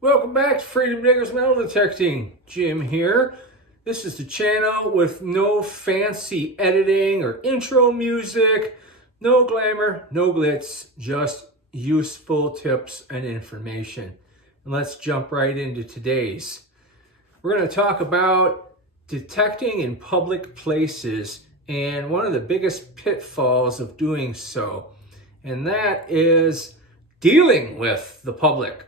Welcome back to Freedom Diggers Metal Detecting. Jim here. This is the channel with no fancy editing or intro music, no glamour, no glitz, just useful tips and information. And let's jump right into today's. We're going to talk about detecting in public places and one of the biggest pitfalls of doing so. And that is dealing with the public.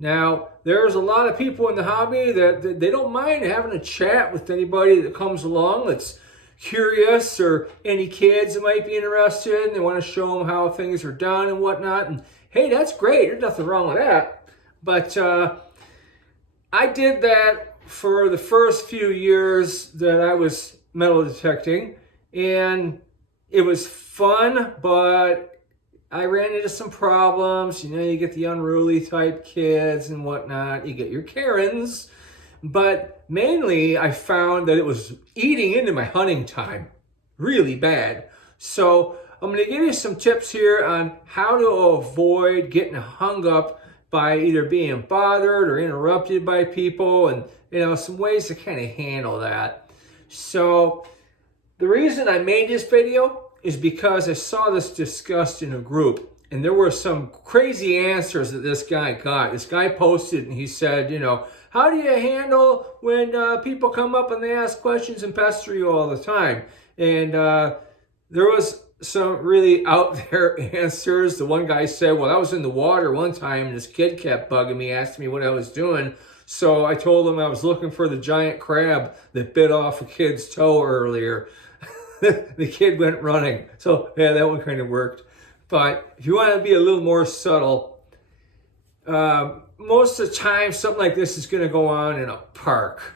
Now, there's a lot of people in the hobby that they don't mind having a chat with anybody that comes along that's curious, or any kids that might be interested and they want to show them how things are done and whatnot. And hey, that's great. There's nothing wrong with that. But I did that for the first few years that I was metal detecting, and it was fun, but I ran into some problems. You know, you get the unruly type kids and whatnot. You get your Karens. But mainly, I found that it was eating into my hunting time really bad. So I'm going to give you some tips here on how to avoid getting hung up by either being bothered or interrupted by people, and, you know, some ways to kind of handle that. So the reason I made this video is because I saw this discussed in a group, and there were some crazy answers that this guy got. This guy posted and he said, you know, how do you handle when people come up and they ask questions and pester you all the time? And there was some really out there answers. The one guy said, well, I was in the water one time and this kid kept bugging me, asking me what I was doing. So I told him I was looking for the giant crab that bit off a kid's toe earlier. The kid went running. So yeah, that one kind of worked. But if you want to be a little more subtle, most of the time something like this is going to go on in a park.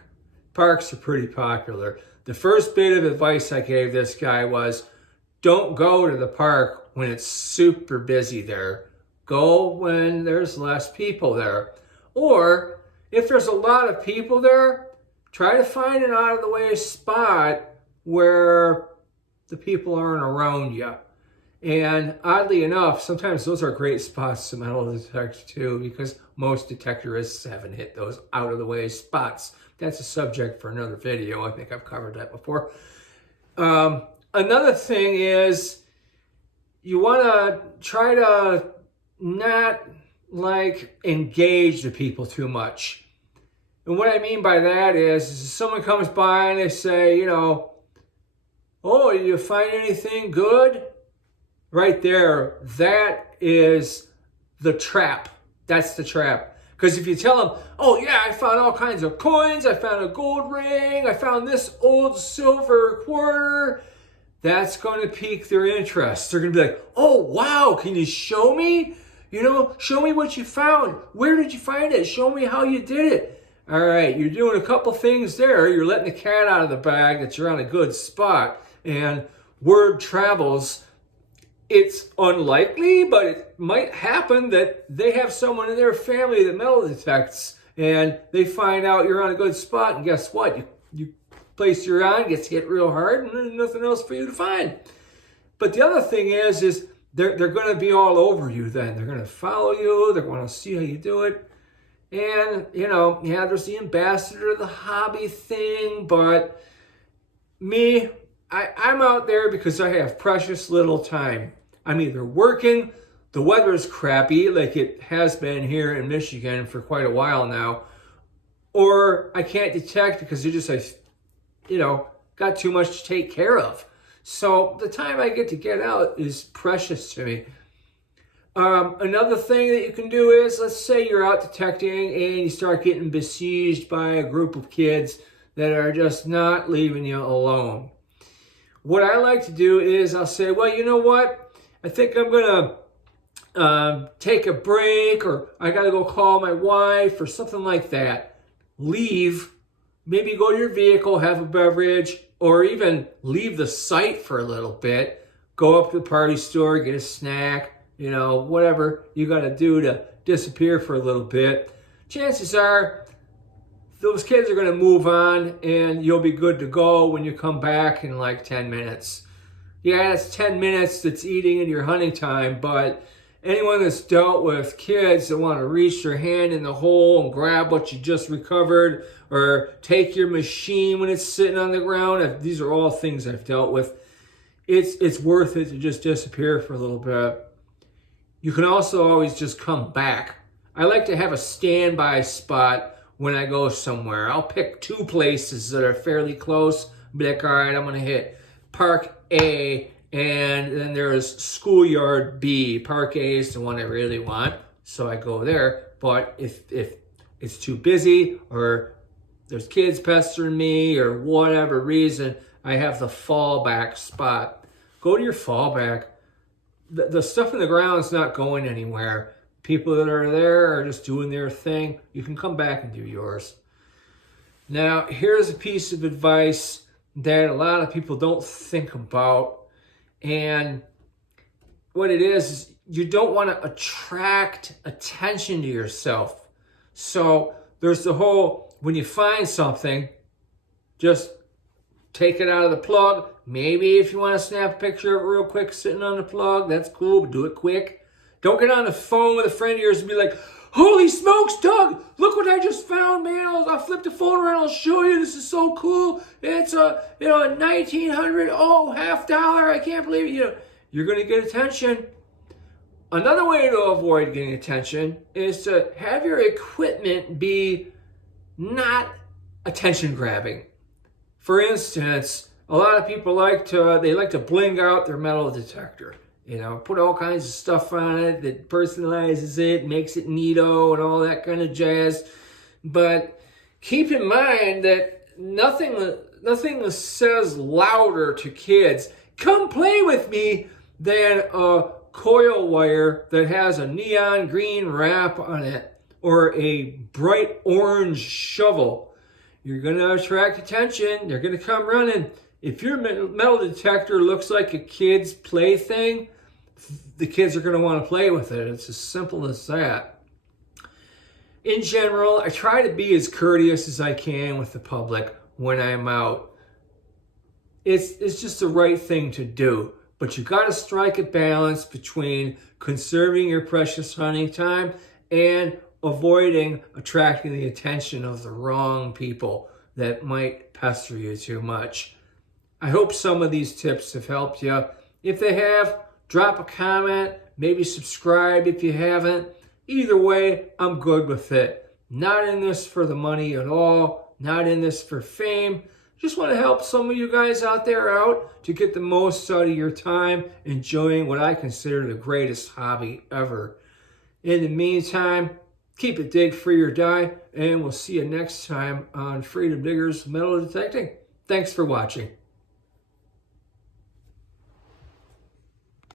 Parks are pretty popular. The first bit of advice I gave this guy was, don't go to the park when it's super busy there. Go when there's less people there. Or if there's a lot of people there, try to find an out of the way spot where the people aren't around you. And oddly enough, sometimes those are great spots to metal detect too, because most detectorists haven't hit those out of the way spots. That's a subject for another video. I think I've covered that before. Another thing is you want to try to not engage the people too much. And what I mean by that is someone comes by and they say, you know, oh, did you find anything good? Right there, that is the trap. That's the trap. Because if you tell them, oh yeah, I found all kinds of coins, I found a gold ring, I found this old silver quarter, that's going to pique their interest. They're going to be like, oh wow, can you show me? You know, show me what you found. Where did you find it? Show me how you did it. All right, you're doing a couple things there. You're letting the cat out of the bag that you're on a good spot. And word travels. It's unlikely, but it might happen that they have someone in their family that metal detects, and they find out you're on a good spot, and guess what? You place you're on, gets hit real hard, and there's nothing else for you to find. But the other thing is they're going to be all over you then. They're going to follow you. They're going to see how you do it. And, you know, yeah, there's the ambassador of the hobby thing, but me, I'm out there because I have precious little time. I'm either working, the weather's crappy like it has been here in Michigan for quite a while now, or I can't detect because got too much to take care of. So the time I get to get out is precious to me. Another thing that you can do is, let's say you're out detecting and you start getting besieged by a group of kids that are just not leaving you alone. What I like to do is I'll say, well, you know what? I think I'm going to take a break, or I got to go call my wife or something like that. Leave, maybe go to your vehicle, have a beverage, or even leave the site for a little bit. Go up to the party store, get a snack, you know, whatever you got to do to disappear for a little bit. Chances are those kids are going to move on and you'll be good to go when you come back in like 10 minutes. Yeah, it's 10 minutes that's eating into your hunting time, but Anyone that's dealt with kids that want to reach their hand in the hole and grab what you just recovered, or take your machine when it's sitting on the ground, these are all things I've dealt with. It's worth it to just disappear for a little bit. You can also always just come back. I like to have a standby spot when I go somewhere. I'll pick 2 places that are fairly close. Be like, all right, I'm going to hit Park A, and then there's Schoolyard B. Park A is the one I really want, so I go there. But if it's too busy, or there's kids pestering me, or whatever reason, I have the fallback spot. Go to your fallback. The stuff in the ground is not going anywhere. People that are there are just doing their thing. You can come back and do yours. Now, here's a piece of advice that a lot of people don't think about. And what it is you don't want to attract attention to yourself. So there's the whole, when you find something, just take it out of the plug. Maybe if you want to snap a picture of it real quick sitting on the plug, that's cool, but do it quick. Don't get on the phone with a friend of yours and be like, holy smokes, Doug, look what I just found, man. I'll flip the folder and I'll show you. This is so cool. It's a 1900, $half. I can't believe it. You're going to get attention. Another way to avoid getting attention is to have your equipment be not attention grabbing. For instance, a lot of people like to bling out their metal detector. Put all kinds of stuff on it that personalizes it, makes it neato and all that kind of jazz. But keep in mind that nothing says louder to kids, come play with me, than a coil wire that has a neon green wrap on it, or a bright orange shovel. You're going to attract attention. They're going to come running. If your metal detector looks like a kid's plaything, the kids are going to want to play with it. It's as simple as that. In general, I try to be as courteous as I can with the public when I'm out. It's just the right thing to do. But you got to strike a balance between conserving your precious hunting time and avoiding attracting the attention of the wrong people that might pester you too much. I hope some of these tips have helped you. If they have, drop a comment, maybe subscribe if you haven't. Either way, I'm good with it. Not in this for the money at all, not in this for fame. Just want to help some of you guys out there out to get the most out of your time enjoying what I consider the greatest hobby ever. In the meantime, keep it dig free or die, and we'll see you next time on Freedom Diggers Metal Detecting. Thanks for watching.